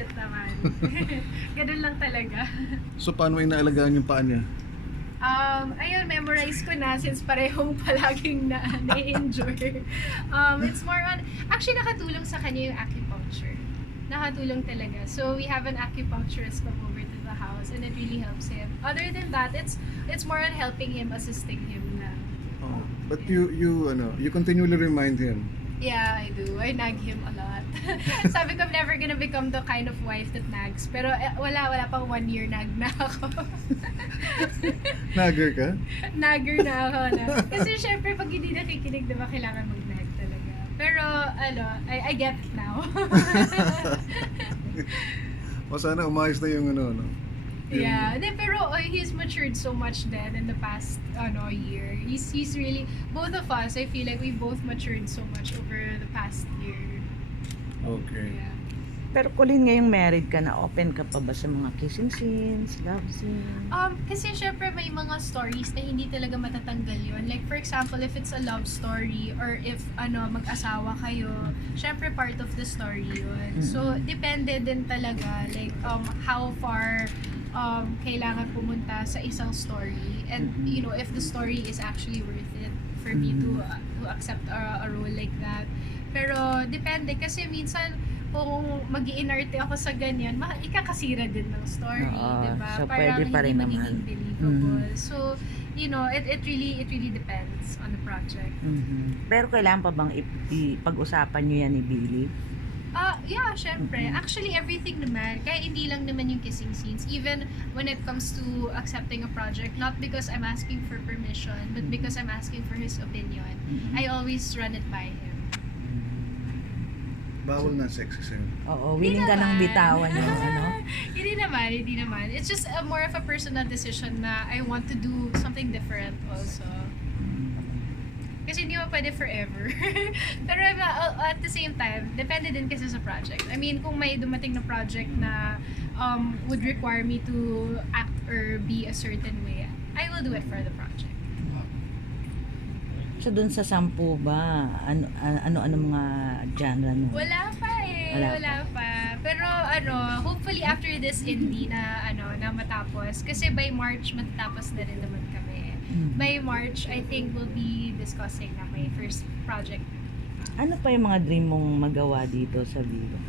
opposite naman. Ganun lang talaga. So paano inaalagaan yung paa niya? Ayun, memorize ko na since parehong palaging na-injure. It's more on, actually nakatulong sa kanya yung acupuncture. Nakatulong talaga. So we have an acupuncturist come over to the house and it really helps him. Other than that, it's more on helping him, assisting him na. Oh. But you continually remind him. Yeah, I do. I nag him a lot. Sabi ko, I'm never gonna become the kind of wife that nags. Pero wala pang 1 year nag na ako. Nagger ka? Nagger na ako na. Kasi syempre, pag hindi nakikinig, diba, kailangan mag-nag talaga. Pero, I get it now. O sana umayos na yung Yeah, pero he's matured so much then in the past year. He's really, both of us, I feel like we both matured so much over the past year. Okay. Yeah. Pero Coleen, ngayong married ka na, open ka pa ba sa mga kissing scenes, love scenes? Kasi syempre may mga stories na hindi talaga matatanggal yun. Like for example, if it's a love story or if mag-asawa kayo, syempre part of the story yun. So depende din talaga like how far kailangan pumunta sa isang story and if the story is actually worth it for me to accept a role like that. Pero depende kasi minsan kung mag-iinarte ako sa ganyan, ikakasira din ng story, diba? So parang pwede pa rin hindi naman. magiging believable. So, it really depends on the project. Pero kailangan pa bang pag-usapan nyo yan ni Billy? Yeah, syempre. Actually, everything naman. Kaya hindi lang naman yung kissing scenes. Even when it comes to accepting a project, not because I'm asking for permission, but because I'm asking for his opinion. I always run it by him. Bawal na sexy sa'yo. Oo, willing ka nang bitawan yung Hindi naman. It's just more of a personal decision na I want to do something different also. Kasi hindi mo pwede forever. Pero at the same time, depende din kasi sa project. I mean, kung may dumating na project na would require me to act or be a certain way, I will do it for the project. So dun sa 10 ba, ano mga genre no? Wala pa eh. Wala pa. Pero hopefully after this indie na na matapos, kasi by March matatapos na rin naman kami. By March, I think we'll be discussing na my first project. Ano pa yung mga dream mong magawa dito sa Viva?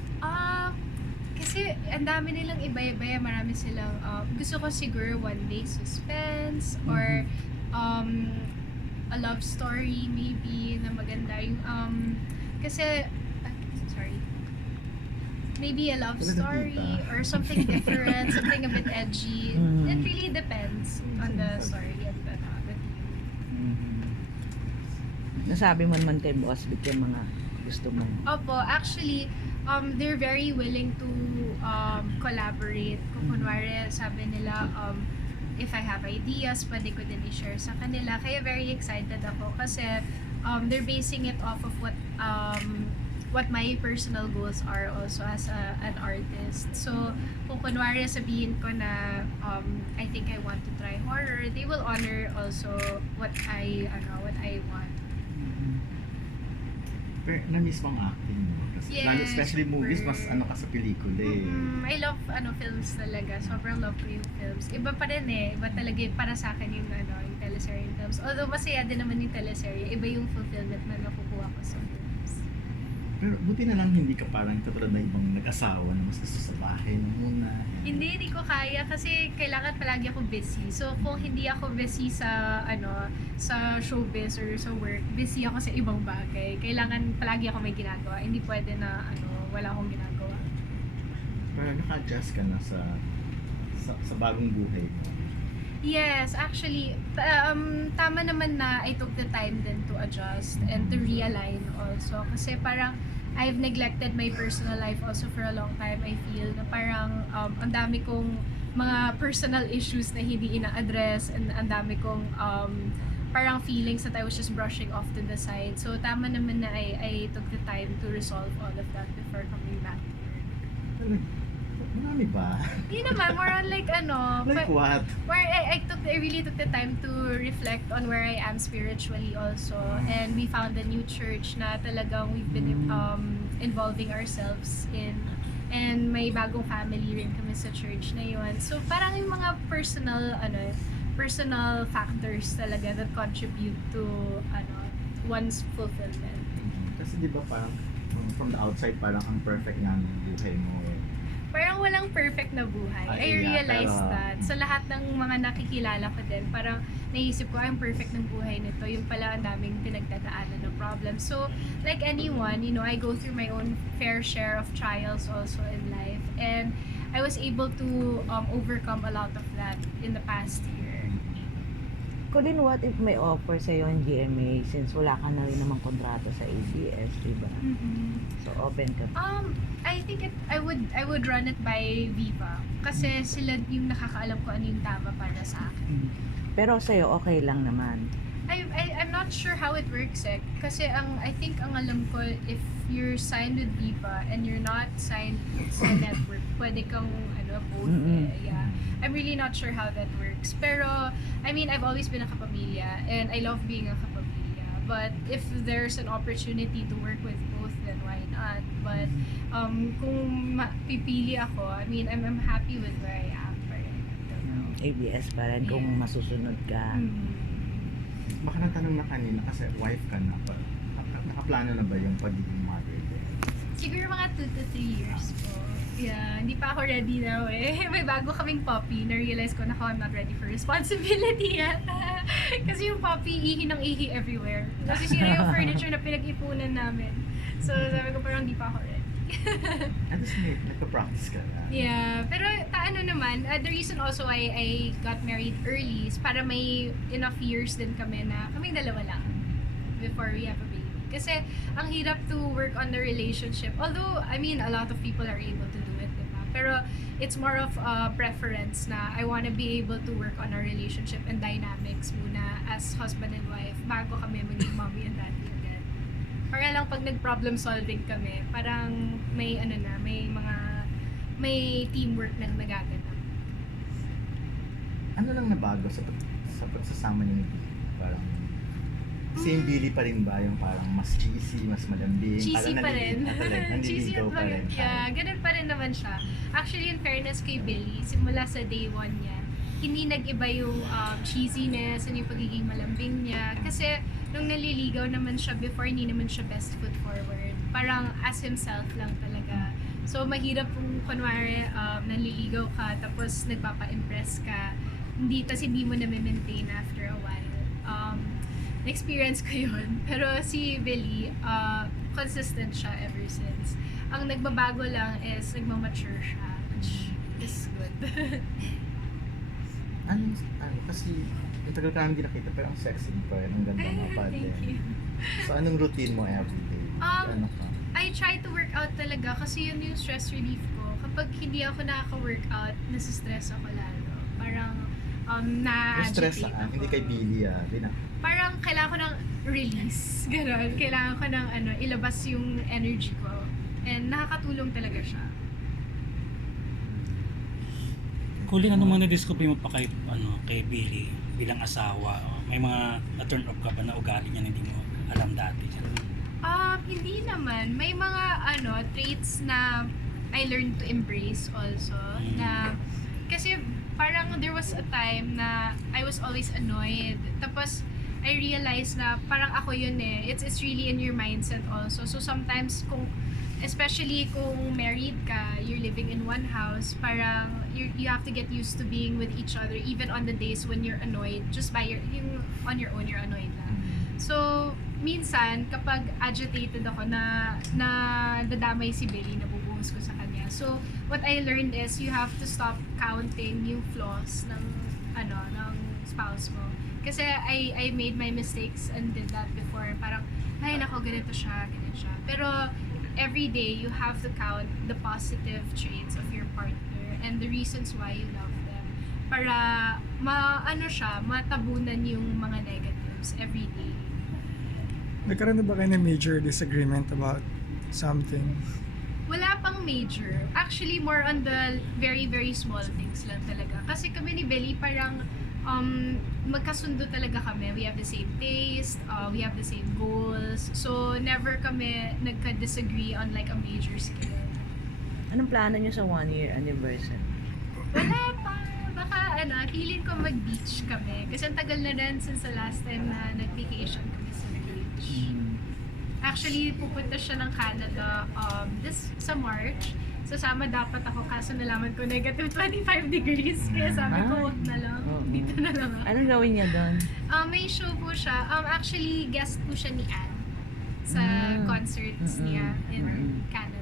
Kasi ang dami nilang iba-iba, marami silang gusto ko siguro one day suspense or a love story maybe na maganda yung kasi sorry, maybe a love story or something different, something a bit edgy. It really depends on the story and the theme. Nasabi mo naman kay Boss Vic yung mga gusto mo. Opo, actually they're very willing to collaborate. Kung kunwari sabi nila if I have ideas, pwede ko din i-share sa kanila. Kaya very excited ako kasi they're basing it off of what my personal goals are also as an artist. So, kung kunwari sabihin ko na I think I want to try horror, they will honor also what I want. Pero na-miss mo ang acting mo? Kasi Yes, lalo, especially movies, super. mas ka sa pelikula eh. I love films talaga. Sobrang love ko yung films. Iba pa rin eh. Iba talaga para sa akin yung yung teleserye films. Although masaya din naman yung teleserye, iba yung fulfillment na nakukuha ko sa films. Pero buti na lang hindi ka parang katulad na ibang nag-asawa na mas gusto sa bahay na muna. Hindi ko kaya kasi kailangan palagi ako busy. So kung hindi ako busy sa sa showbiz or sa work, busy ako sa ibang bagay. Kailangan palagi ako may ginagawa. Hindi pwede na wala akong ginagawa. Pero naka-adjust ka na sa bagong buhay mo. Yes, actually, tama naman na I took the time then to adjust and to realign also. Kasi parang I've neglected my personal life also for a long time. I feel na parang ang dami kong mga personal issues na hindi ina-address and ang dami kong parang feelings that I was just brushing off to the side. So tama naman na I took the time to resolve all of that before coming back to work. Marami ba? Hindi naman, more on like Like what? where I really took the time to reflect on where I am spiritually also, and we found a new church na talagang we've been involving ourselves in. And may bagong family rin kami sa church na yun. So parang yung mga personal factors talaga that contribute to one's fulfillment. Kasi di ba parang from the outside parang ang perfect nga ng buhay mo. Parang walang perfect na buhay. I realized that. So lahat ng mga nakikilala ko din, parang naisip ko, ang perfect ng buhay nito. Yung pala ang daming pinagdadaanan ng problem. So, like anyone, I go through my own fair share of trials also in life. And I was able to overcome a lot of that in the past year. Coleen, what if may offer sa'yo ang GMA since wala ka na rin namang kontrata sa ABS, diba? So, open ka. I think I would run it by Viva. Kasi sila yung nakakaalam ko ano yung tama para sa akin. Pero sa'yo, okay lang naman. I'm not sure how it works kasi I think ang alam ko, if you're signed with Viva and you're not signed sa network, pwede kang both yeah. I'm really not sure how that works. Pero I mean, I've always been a kapamilya and I love being a kapamilya. But if there's an opportunity to work with both, then why not? But kung pipili ako, I mean, I'm happy with where I am right now. ABS pa rin kung masusunod ka. Baka natanong na kanina kasi wife ka na. Nakaplano na ba yung pagiging mother? Siguro mga 2 to 3 years po. Yeah, hindi pa ako ready now eh. May bago kaming puppy. Na-realize ko na I'm not ready for responsibility yet. Kasi yung puppy, ihi ng ihi everywhere. Kasi sira yung furniture na pinag-ipunan namin. So sabi ko parang hindi pa ako ready. At least nagpa-practice ka na. Yeah, pero naman, the reason also why I got married early is para may enough years din kami na kaming dalawa lang before we have a baby. Kasi ang hirap to work on the relationship. Although, I mean, a lot of people are able to do it, diba? Pero it's more of a preference na I wanna be able to work on our relationship and dynamics muna as husband and wife bago kami maging mommy and daddy agad. Para lang pag nag-problem solving kami, parang may may teamwork na nagaganap. Ano lang nabago sa pagsasama niyo ni Billy? Parang same Billy pa rin ba? Yung parang mas cheesy, mas malambing? Cheesy parang pa rin. Cheesy naliligaw at pa rin. yeah, ganun pa rin naman siya. Actually, in fairness kay Billy, simula sa day 1 niya, hindi nag-iba yung cheesiness and yung pagiging malambing niya. Kasi nung naliligaw naman siya before, hindi naman siya best foot forward. Parang as himself lang talaga. So, mahirap kung kunwari naliligaw ka tapos nagpapa-impress ka. Hindi mo na-maintain after a while. Experience ko yun. Pero si Billy, consistent siya ever since. Ang nagbabago lang is nagmamature siya, which is good. Kasi yung tagal ka hindi nakita pero ang sexy pa rin. Ang ganda mo pa din. Thank you. So, anong routine mo everyday? Ano ka? I try to work out talaga kasi yun yung stress relief ko. Kapag hindi ako nakaka-workout, nasistress ako lalo. Parang na-agitate ako. Hindi kay Billy Parang kailangan ko ng release. Ganon. Kailangan ko ng ilabas yung energy ko. And nakakatulong talaga siya. Coleen, ano mga na-discover mo pa kay Billy bilang asawa? May mga na-turn off ka ba na ugali niya na hindi mo alam dati? Hindi naman. May mga traits na I learned to embrace also. Na kasi parang there was a time na I was always annoyed. Tapos I realized na parang ako yun eh. It's really in your mindset also. So sometimes especially kung married ka, you're living in one house, parang you have to get used to being with each other even on the days when you're annoyed. Just by on your own, you're annoyed na. So, minsan, kapag agitated ako na dadamay si Billy, nabubuhos ko sa kanya. So, what I learned is you have to stop counting yung flaws ng spouse mo. Kasi I made my mistakes and did that before. Parang, ay nako, ganito siya. Pero, every day, you have to count the positive traits of your partner and the reasons why you love them. Para, matabunan yung mga negatives every day. Nagkaroon na ba kayo ng major disagreement about something? Wala pang major. Actually, more on the very, very small things lang talaga. Kasi kami ni Billy parang magkasundo talaga kami. We have the same taste, we have the same goals. So, never kami nagka-disagree on like a major scale. Anong plano nyo sa 1-year anniversary? Wala pa. Baka feeling ko mag-beach kami. Kasi ang tagal na rin since the last time na nag-vacation kami sa beach. Actually, pupunta siya ng Canada sa March. Sasama dapat ako kaso nalaman ko negative 25 degrees. Kaya sabi ko, wag na lang. Dito na lang ako. Anong gawin niya doon? May show po siya. Actually, guest po siya ni Anne sa concerts niya in Canada.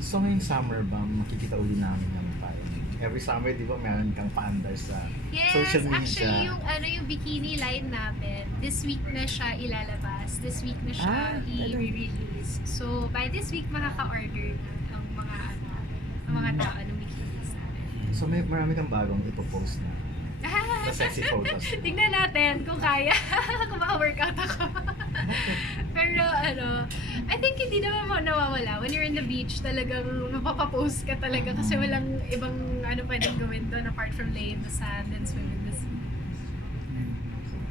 So ngayong summer ba, makikita uli namin ng parang every summer, di ba, meron kang paandar sa Yes, social media. actually yung bikini line namin, this week na siya ilalabas. This week na siya i-release. So by this week makaka-order na ang mga tao ng bikinis namin. So marami kang bagong ipopost na sexy photos. Tingnan natin kung kaya, kung maka-workout ako. Pero I think hindi naman nawawala. When you're in the beach, talagang mapapapost ka talaga kasi walang ibang pwedeng gawin doon apart from lay in the sand and swim in the sea.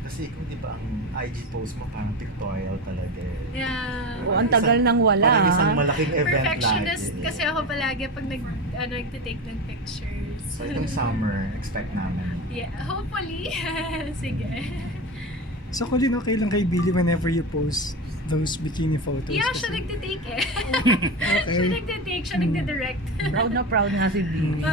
Kasi kung di ba ang IG post mo parang pictorial talaga eh. Yeah. O, ang tagal nang wala. Parang isang malaking event Perfectionist lagi. kasi ako palagi pag nagtitake ng pictures. So itong summer, expect namin. Yeah, hopefully. Sige. So, Coleen, okay lang kay Billy whenever you post those bikini photos? Yeah, Kasi- siya nagtitake eh. Okay. Siya nagtitake, siya nagtidirect. Proud na proud nga si Billy.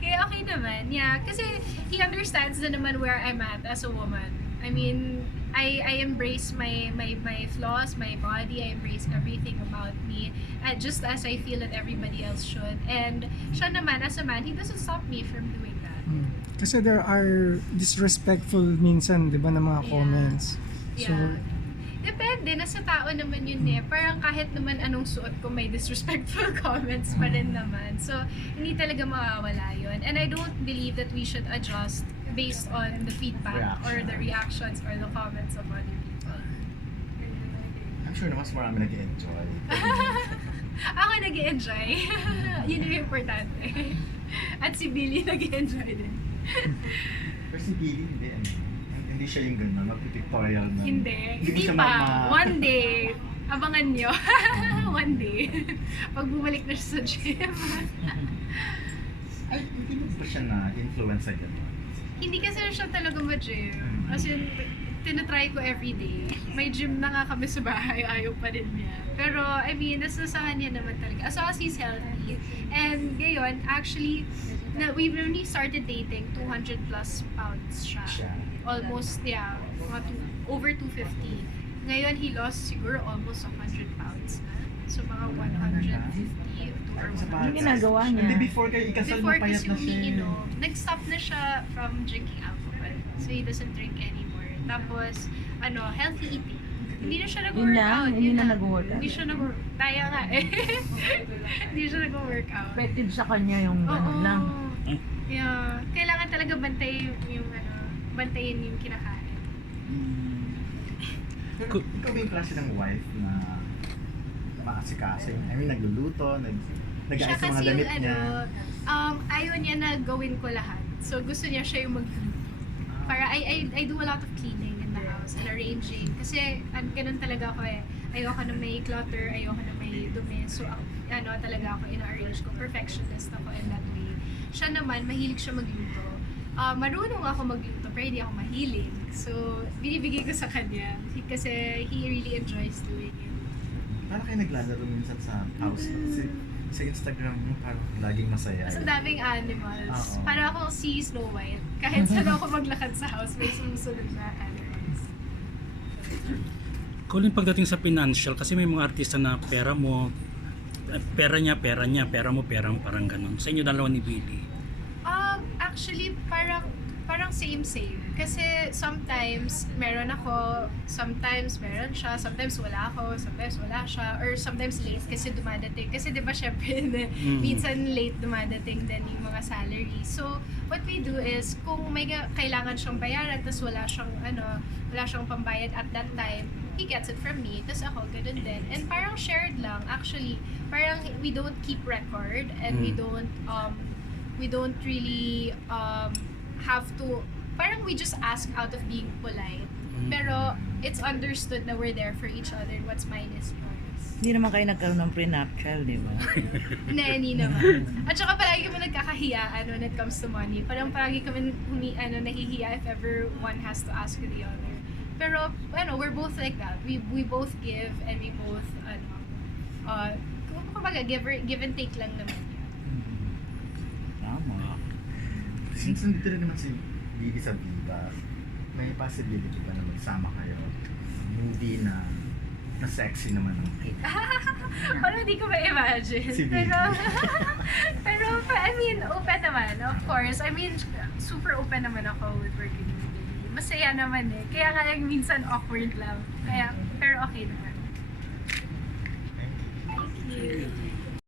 Kaya okay naman, yeah. Kasi he understands na naman where I'm at as a woman. I mean, I embrace my flaws, my body, I embrace everything about me, just as I feel that everybody else should. And siya naman, as a man, he doesn't stop me from doing that. Kasi there are disrespectful minsan, di ba, na mga Yeah. comments. So, Yeah. Depende, nasa tao naman yun eh. Parang kahit naman anong suot ko, may disrespectful comments pa rin naman. So, hindi talaga mawawala yun. And I don't believe that we should adjust based on the feedback or the reactions or the comments of other people. I'm sure na mas marami nag-enjoy. Ako nag-enjoy. Yun yung importante. At si Billy nag-enjoy din. Pero si Billy, hindi siya yung gano'n, mag-pictorial na. Hindi pa. One day, abangan nyo. One day. Pag bumalik na siya sa gym. Ay, hindi mo ba siya na-influence sa gano'n? Hindi kasi siya talaga ma-gym. As in, tinatry ko everyday. May gym na nga kami sa bahay, ayaw pa rin niya. Pero, I mean, nasa sa kanya naman talaga. As long as he's healthy. And ngayon, actually, we only started dating, 200 plus pounds siya. Almost, yeah, over 250. Ngayon, he lost siguro almost 100 pounds na. So, mga 150 or Ano 100. ginagawa niya? Hindi, before kayo ikasal, Before mapayat kasi na siya. umiinom, nag-stop na siya from drinking alcohol. So he doesn't drink anymore. Tapos, healthy eating. Hindi na siya nag-workout. Hindi na lang. nag-workout. Hindi siya nag-workout. Taya nga eh. Hindi siya nag-workout. Effective sa kanya yung ano lang. Yeah. Kailangan talaga bantayin yung kinakain. Pero ikaw ba yung klase ng wife na maasikaso? I mean, nagluluto, nag-aayos ng mga damit niya. Ayaw niya na gawin ko lahat. So gusto niya siya yung mag-clean. Para I do a lot of cleaning in the house and arranging. Kasi ganun talaga ako eh. Ayoko na may clutter, ayoko na may dumi. So talaga ako, ina-arrange ko. Perfectionist ako in that way. Siya naman, mahilig siya magluto. Marunong ako magluto, pero hindi ako mahilig. So, binibigay ko sa kanya. Kasi he really enjoys doing it. Parang kayo naglalaro minsan sa house. Kasi sa Instagram mo, parang laging masaya. Mas ang daming animals. Oo. Para ako si Snow White. Kahit saan ako maglakad sa house, may sumusunod na animals. Coleen, pagdating sa financial, kasi may mga artista na pera mo, pera niya, pera mo, parang ganun. Sa inyo dalawa ni Billy. Actually, parang same. Kasi sometimes meron ako, sometimes meron siya, sometimes wala ako, sometimes wala siya, or sometimes late kasi dumadating. Kasi di ba syempre, minsan late dumadating din yung mga salary. So, what we do is, kung may kailangan siyang bayaran, tapos wala siyang pambayad at that time, he gets it from me, tapos ako, ganun din. And parang shared lang, actually. Parang we don't keep record, and we don't really have to, parang we just ask out of being polite. Pero it's understood na we're there for each other and what's mine is yours. Hindi naman kayo nagkaroon ng prenuptial, di ba? Hindi naman. At saka palagi kami nagkakahiyaan when it comes to money. Parang palagi kami nahihiya if ever one has to ask the other. Pero, we're both like that. We both give and we both, kumbaga, give and take lang naman yun. Tama. Since nandito rin naman si Bibi sa Viva, may possibility ba na magsama kayo? Movie na sexy naman ang cake. Parang hindi ko ma-imagine. Si Bibi. pero, I mean, open naman, of course. I mean, super open naman ako with working with Bibi. Masaya naman eh. Kaya nga lang minsan awkward lang. Pero okay naman. Thank you. Thank you.